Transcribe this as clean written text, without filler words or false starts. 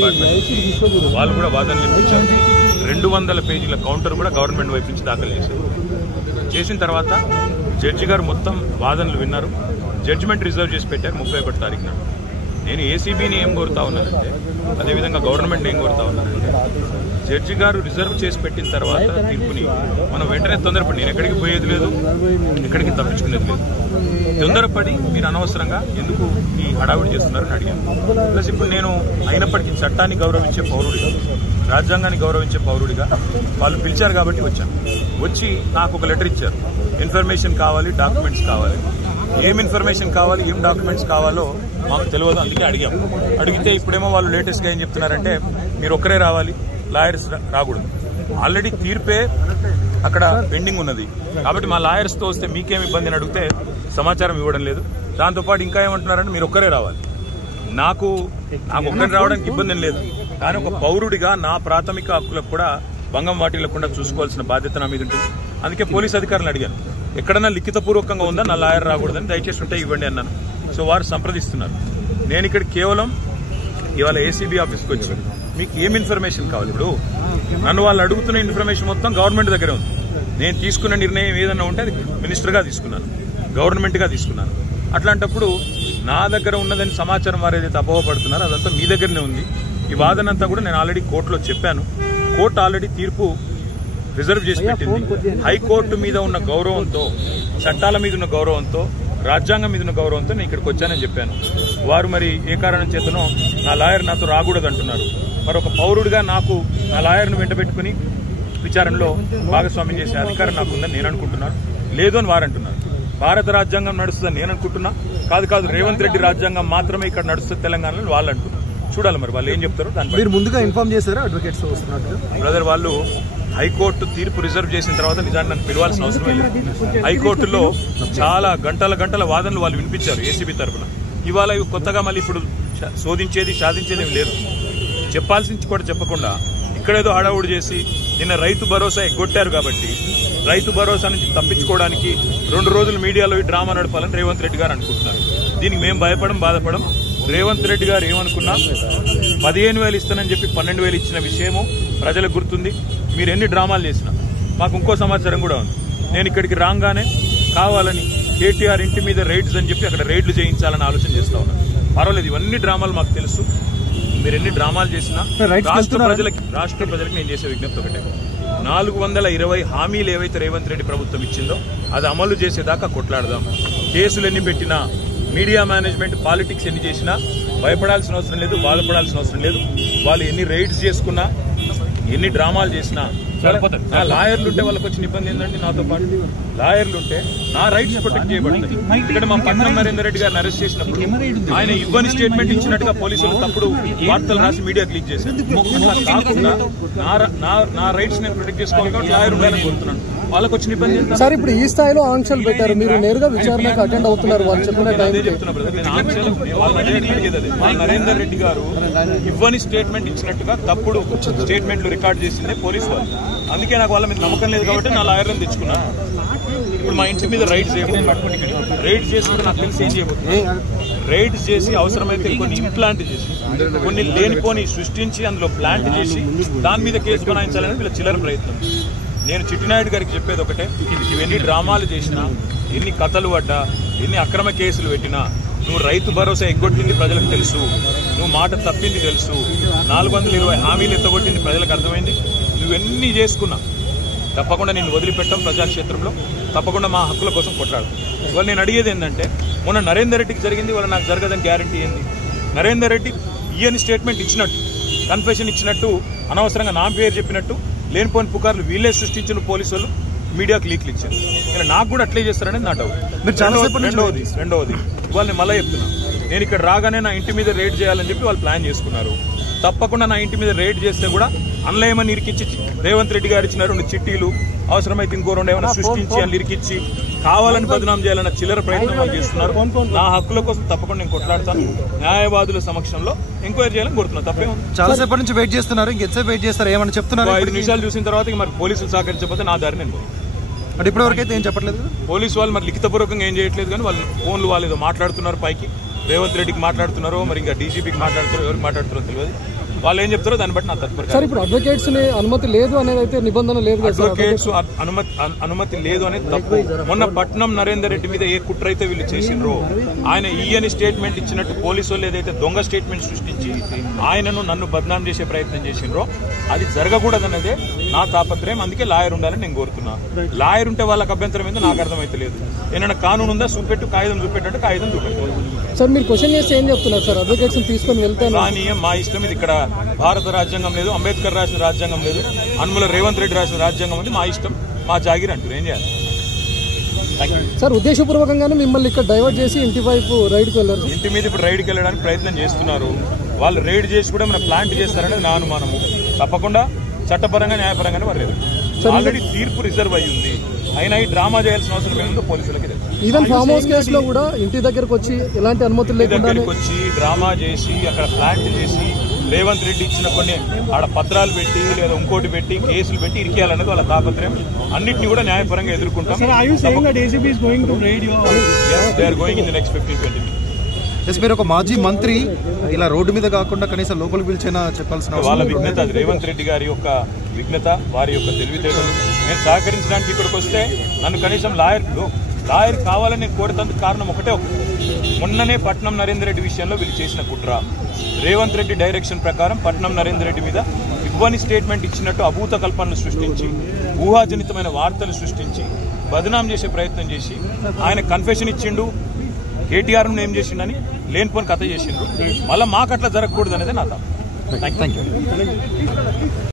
Department వాళ్ళు కూడా వాదనలు వినిపించారు. 200 పేజీల కౌంటర్ కూడా గవర్నమెంట్ వైపు నుంచి దాఖలు చేశారు. చేసిన తర్వాత జడ్జి గారు మొత్తం వాదనలు విన్నారు. జడ్జిమెంట్ రిజర్వ్ చేసి పెట్టారు 31 తారీఖున. నేను ఏసీబీని ఏం కోరుతా ఉన్నానంటే, అదేవిధంగా గవర్నమెంట్ ఏం కోరుతా ఉన్నానంటే, జడ్జి గారు రిజర్వ్ చేసి పెట్టిన తర్వాత తీర్పుని మనం వెంటనే తొందరపడి, నేను ఎక్కడికి పోయేది లేదు, ఎక్కడికి తప్పించుకునేది లేదు, తొందరపడి మీరు అనవసరంగా ఎందుకు ఈ హడావిడి చేస్తున్నారని అడిగాను. ప్లస్ ఇప్పుడు నేను అయినప్పటికీ చట్టాన్ని గౌరవించే పౌరుడిగా, రాజ్యాంగాన్ని గౌరవించే పౌరుడిగా వాళ్ళు పిలిచారు కాబట్టి వచ్చాను. వచ్చి నాకు ఒక లెటర్ ఇచ్చారు, ఇన్ఫర్మేషన్ కావాలి, డాక్యుమెంట్స్ కావాలి. ఏం ఇన్ఫర్మేషన్ కావాలి, ఏం డాక్యుమెంట్స్ కావాలో మాకు తెలియదు, అందుకే అడిగాం. అడిగితే ఇప్పుడేమో వాళ్ళు లేటెస్ట్గా ఏం చెప్తున్నారంటే, మీరు ఒక్కరే రావాలి, లాయర్స్ రాకూడదు. ఆల్రెడీ తీర్పే అక్కడ పెండింగ్ ఉన్నది కాబట్టి మా లాయర్స్తో వస్తే మీకేం ఇబ్బంది అని అడిగితే సమాచారం ఇవ్వడం లేదు. దాంతోపాటు ఇంకా ఏమంటున్నారంటే, మీరు ఒక్కరే రావాలి. నాకు ఒక్కరే రావడానికి ఇబ్బంది ఏం లేదు, కానీ ఒక పౌరుడిగా నా ప్రాథమిక హక్కులకు కూడా భంగం వాటిల్లకుండా చూసుకోవాల్సిన బాధ్యత నా మీద ఉంటుంది. అందుకే పోలీస్ అధికారులను అడిగాను, ఎక్కడన్నా లిఖితపూర్వకంగా ఉందా నా లాయర్ రాకూడదని, దయచేసి ఉంటే ఇవ్వండి అన్నాను. సో వారు సంప్రదిస్తున్నారు. నేను ఇక్కడ కేవలం ఇవాళ ఏసీబీ ఆఫీస్కి వచ్చి మీకు ఏం ఇన్ఫర్మేషన్ కావాలి, ఇప్పుడు నన్ను వాళ్ళు అడుగుతున్న ఇన్ఫర్మేషన్ మొత్తం గవర్నమెంట్ దగ్గరే ఉంది. నేను తీసుకున్న నిర్ణయం ఏదన్నా ఉంటే అది మినిస్టర్గా తీసుకున్నాను, గవర్నమెంట్గా తీసుకున్నాను. అట్లాంటప్పుడు నా దగ్గర ఉన్నదని సమాచారం వారు ఏదైతే అపోహపడుతున్నారో అదంతా మీ దగ్గరనే ఉంది. ఈ వాదన అంతా కూడా నేను ఆల్రెడీ కోర్టులో చెప్పాను. కోర్టు ఆల్రెడీ తీర్పు రిజర్వ్ చేసి పెట్టింది. హైకోర్టు మీద ఉన్న గౌరవంతో, చట్టాల మీద ఉన్న గౌరవంతో, రాజ్యాంగం మీద ఉన్న గౌరవంతో నేను ఇక్కడికి వచ్చానని చెప్పాను. వారు మరి ఏ కారణం చేతనో నా లాయర్ నాతో రాకూడదు అంటున్నారు. మరి ఒక పౌరుడిగా నాకు నా లాయర్ను వెంటబెట్టుకుని విచారణలో భాగస్వామ్యం చేసే అధికారం నాకు ఉందని నేను అనుకుంటున్నాను. లేదు అని వారు అంటున్నారు. భారత రాజ్యాంగం నడుస్తుందని నేను అనుకుంటున్నా. కాదు రేవంత్ రెడ్డి రాజ్యాంగం మాత్రమే ఇక్కడ నడుస్తుంది తెలంగాణలో వాళ్ళు అంటున్నారు. చూడాలి మరి వాళ్ళు ఏం చెప్తారో. దాని మీరు ముందుగా ఇన్ఫార్మ్ చేశారా అడ్వకేట్స్ వస్తున్నట్టు? బ్రదర్, వాళ్ళు హైకోర్టు తీర్పు రిజర్వ్ చేసిన తర్వాత నిజాన్ని నన్ను పిలవాల్సిన అవసరమే లేదు. హైకోర్టులో చాలా గంటల వాదనలు వాళ్ళు వినిపించారు ఏసీబీ తరఫున. ఇవాళ కొత్తగా మళ్ళీ ఇప్పుడు శోధించేది సాధించేది ఏమి లేదు. చెప్పాల్సింది కూడా చెప్పకుండా ఇక్కడేదో హడావుడి చేసి నిన్న రైతు భరోసా ఎగ్గొట్టారు కాబట్టి రైతు భరోసా నుంచి తప్పించుకోవడానికి 2 రోజులు మీడియాలో ఈ డ్రామా నడపాలని రేవంత్ రెడ్డి గారు అనుకుంటున్నారు. దీనికి మేము బాధపడం. రేవంత్ రెడ్డి గారు ఏమనుకున్నా 15,000 ఇస్తానని చెప్పి 12,000 ఇచ్చిన విషయము ప్రజలకు గుర్తుంది. మీరు ఎన్ని డ్రామాలు చేసినా మాకు ఇంకో సమాచారం కూడా ఉంది. నేను ఇక్కడికి రాగానే కావాలని కేటీఆర్ ఇంటి మీద రైడ్స్ అని చెప్పి అక్కడ రైడ్లు చేయించాలని ఆలోచన చేస్తా ఉన్నాను. పర్వాలేదు, ఇవన్నీ డ్రామాలు మాకు తెలుసు. మీరు ఎన్ని డ్రామాలు చేసినా రాష్ట్ర ప్రజలకు నేను చేసే విజ్ఞప్తి ఒకటే, 420 హామీలు ఏవైతే రేవంత్ రెడ్డి ప్రభుత్వం ఇచ్చిందో అది అమలు చేసేదాకా కొట్లాడదాం. కేసులు ఎన్ని పెట్టినా, మీడియా మేనేజ్మెంట్ పాలిటిక్స్ ఎన్ని చేసినా భయపడాల్సిన అవసరం లేదు, బాధపడాల్సిన అవసరం లేదు. వాళ్ళు ఎన్ని రైడ్స్ చేసుకున్నా, ఎన్ని డ్రామాలు చేసినా సరిపోతారు. నా లాయర్లు ఉంటే వాళ్ళకి వచ్చిన ఇబ్బంది ఏంటంటే, నాతో పాటు లాయర్లు ఉంటే నా రైట్స్ ప్రొటెక్ట్ చేయబడతాయి. ఇక్కడ మా పట్నం నరేందర్ రెడ్డి గారిని అరెస్ట్ చేసినప్పుడు ఆయన ఇవ్వని స్టేట్మెంట్ ఇచ్చినట్టుగా పోలీసులు తప్పుడు వార్తలు రాసి మీడియాకి లీక్ చేశారు. కాకుండా నా రైట్స్ నేను ప్రొటెక్ట్ చేసుకోవాలి కాబట్టి లాయర్ ఉండాలని కోరుతున్నాను. వాళ్ళకి వచ్చిన ఇబ్బంది సార్, ఇప్పుడు ఈ స్థాయిలో ఆంక్షలు పెట్టారు, మీరు నేరుగా విచారణకు అటెండ్ అవుతున్నారు. వాళ్ళు చెప్పిన చెప్తున్నా బ్రదర్, నేను ఆంక్షలు వాళ్ళ నరేందర్ రెడ్డి గారు ఇవ్వని స్టేట్మెంట్ ఇచ్చినట్టుగా తప్పుడు స్టేట్మెంట్లు రికార్డ్ చేసిందే పోలీసు వాళ్ళు. అందుకే నాకు వాళ్ళ మీద నమ్మకం లేదు కాబట్టి నా లాయర్లను తెచ్చుకున్నాను. ఇప్పుడు మా ఇంటి మీద రైడ్స్ రైడ్ చేసి కూడా నాకు తెలిసి ఏం చేయబోతుంది, రైడ్స్ చేసి అవసరమైతే కొన్ని ఇంప్లాంట్ చేసి కొన్ని లేనిపోని సృష్టించి అందులో ప్లాంట్ చేసి దాని మీద కేసు బనాయించాలని వీళ్ళ చిల్లర ప్రయత్నం. నేను చిట్టినాయుడు గారికి చెప్పేది ఒకటే, ఇవన్నీ డ్రామాలు చేసినా, ఎన్ని కథలు పడ్డా, ఎన్ని అక్రమ కేసులు పెట్టినా, నువ్వు రైతు భరోసా ఎగ్గొట్టింది ప్రజలకు తెలుసు, నువ్వు మాట తప్పింది తెలుసు, 420 హామీలు ఎత్తగొట్టింది ప్రజలకు అర్థమైంది. నువ్వెన్ని చేసుకున్నా తప్పకుండా నేను వదిలిపెట్టాం. ప్రజాక్షేత్రంలో తప్పకుండా మా హక్కుల కోసం కొట్లాడు. ఇవాళ నేను అడిగేది ఏంటంటే, మొన్న నరేందర్ రెడ్డికి జరిగింది, ఇవాళ నాకు జరగదని గ్యారంటీ ఏంది? నరేందర్ రెడ్డి ఈయన స్టేట్మెంట్ ఇచ్చినట్టు, కన్ఫెషన్ ఇచ్చినట్టు, అనవసరంగా నా పేరు చెప్పినట్టు లేనిపోని పుకార్లు వీళ్ళే సృష్టించిన పోలీసులు మీడియాకు లీక్లు ఇచ్చారు. ఇలా నాకు కూడా అట్లే చేస్తారనేది నా డౌట్. రెండవది ఇవాళ నేను మళ్ళీ చెప్తున్నా, నేను ఇక్కడ రాగానే నా ఇంటి మీద రైడ్ చేయాలని చెప్పి వాళ్ళు ప్లాన్ చేసుకున్నారు. తప్పకుండా నా ఇంటి మీద రైడ్ చేస్తే కూడా అన్లయమని ఇరికిచ్చి రేవంత్ రెడ్డి గారు ఇచ్చిన 2 చిట్టీలు, అవసరమైతే ఇంకో 2 ఏమైనా సృష్టించి అని ఇరికిచ్చి కావాలని బదనాం చేయాలన్న చిల్లర ప్రయత్నం చేస్తున్నారు. నా హక్కుల కోసం తప్పకుండా నేను కొట్లాడతాను. న్యాయవాదుల సమక్షంలో ఎంక్వైరీ చేయాలని కోరుతున్నాను. తప్పే చాలా సేపటి నుంచి వెయిట్ చేస్తున్నారు, ఇంకెంతసేపు వెయిట్ చేస్తారు? ఏమని చెప్తున్నారు? 5 నిమిషాలు చూసిన తర్వాత మరి పోలీసులు సహకరించకపోతే నా దారి నేను అంటే ఇప్పటివరకు అయితే ఏం చెప్పట్లేదు. పోలీసు వాళ్ళు మరి లిఖితపూర్వకంగా ఏం చేయట్లేదు, కానీ వాళ్ళు ఫోన్లు వాళ్ళు ఏదో మాట్లాడుతున్నారు పైకి. రేవంత్ రెడ్డికి మాట్లాడుతున్నారో మరి ఇంకా డీజీపీకి మాట్లాడుతున్నారో ఎవరికి మాట్లాడుతున్నారో తెలియదు. వాళ్ళు ఏం చెప్తారో దాన్ని బట్టి నా తత్పరి. సార్ ఇప్పుడు అడ్వకేట్స్ అనుమతి లేదు అనేది అయితే నిబంధన లేదు కదా? అడ్వకేట్స్ అనుమతి లేదు అనేది తప్పు. మొన్న పట్నం నరేందర్ రెడ్డి మీద ఏ కుట్ర అయితే వీళ్ళు చేసిండ్రో, ఆయన ఈయని స్టేట్మెంట్ ఇచ్చినట్టు పోలీసు వాళ్ళు ఏదైతే దొంగ స్టేట్మెంట్ సృష్టించి ఆయనను నన్ను బద్నాం చేసే ప్రయత్నం చేసిండ్రో అది జరగకూడదన్నదే నా తాపత్రయం. అందుకే లాయర్ ఉండాలని నేను కోరుతున్నా. లాయర్ ఉంటే వాళ్ళకి అభ్యంతరం ఏందో నాకు అర్థమైతే లేదు. ఏమైనా కానూను ఉందా చూపెట్టు, కాగితం చూపెట్టు, కాగితం చూపెట్టు. సార్ మీరు క్వశ్చన్ చేస్తే ఏం చెప్తున్నారు సార్? అడ్వకేట్స్ తీసుకొని వెళ్తాను కానీ మా ఇష్టం ఇది. ఇక్కడ భారత రాజ్యాంగం లేదు, అంబేద్కర్ రాసిన రాజ్యాంగం లేదు, అనుముల రేవంత్ రెడ్డి రాసిన రాజ్యాంగం ఉంది. మా ఇష్టం, మా జాగిర్ అంటారు. ఏం చేయాలి సార్? ఉద్దేశపూర్వకంగానే మిమ్మల్ని ఇక్కడ డైవర్ట్ చేసి ఇంటి వైపు రైడ్కి వెళ్ళారు. ఇంటి మీద ఇప్పుడు రైడ్కి వెళ్ళడానికి ప్రయత్నం చేస్తున్నారు. వాళ్ళు రైడ్ చేసి కూడా మన ప్లాంట్ చేస్తారనేది నా అనుమానము. తప్పకుండా చట్టపరంగా న్యాయపరంగానే వర్లేదు. ఆల్రెడీ తీర్పు రిజర్వ్ అయ్యి ఉంది. అయినా ఈ డ్రామా చేయాల్సిన అవసరం ఏముందో పోలీసులకి తెలుసు. ఈవెన్ ఫామ్ హౌస్ కేసులో కూడా ఇంటి దగ్గరకు వచ్చి ఎలాంటి అనుమతులు లేకుండా దగ్గరికి వచ్చి డ్రామా చేసి అక్కడ ప్లాంట్ చేసి రేవంత్ రెడ్డి ఇచ్చిన కొన్ని ఆడ పత్రాలు పెట్టి లేదా ఇంకోటి పెట్టి కేసులు పెట్టి ఇరికేయాలనేది వాళ్ళ తాపత్రయం. అన్నింటినీ కూడా న్యాయపరంగా ఎదుర్కొంటాం. మీరు ఒక మాజీ మంత్రి ఇలా రోడ్డు మీద కాకుండా కనీసం లోపలికి పిలిచైనా చెప్పాల్సిన వాళ్ళ విఘ్నత, అది రేవంత్ రెడ్డి గారి యొక్క విఘ్నత, వారి యొక్క తెలివితేటలు. నేను సహకరించడానికి ఇక్కడికి వస్తే నన్ను కనీసం లాయర్ కావాలని నేను కోరేందుకు కారణం ఒకటే. మొన్ననే పట్నం నరేందర్ రెడ్డి విషయంలో వీళ్ళు చేసిన కుట్ర, రేవంత్ రెడ్డి డైరెక్షన్ ప్రకారం పట్నం నరేందర్ రెడ్డి మీద ఇవ్వని స్టేట్మెంట్ ఇచ్చినట్టు అభూత కల్పనలు సృష్టించి, ఊహాజనితమైన వార్తలు సృష్టించి బదనాం చేసే ప్రయత్నం చేసి ఆయన కన్ఫెషన్ ఇచ్చిండు, కేటీఆర్ను ఏం చేసిండని లేనిపోని కథ చేసిండ్రు. మళ్ళీ మాకు అట్లా జరగకూడదు అనేది నా థాట్. Thank you.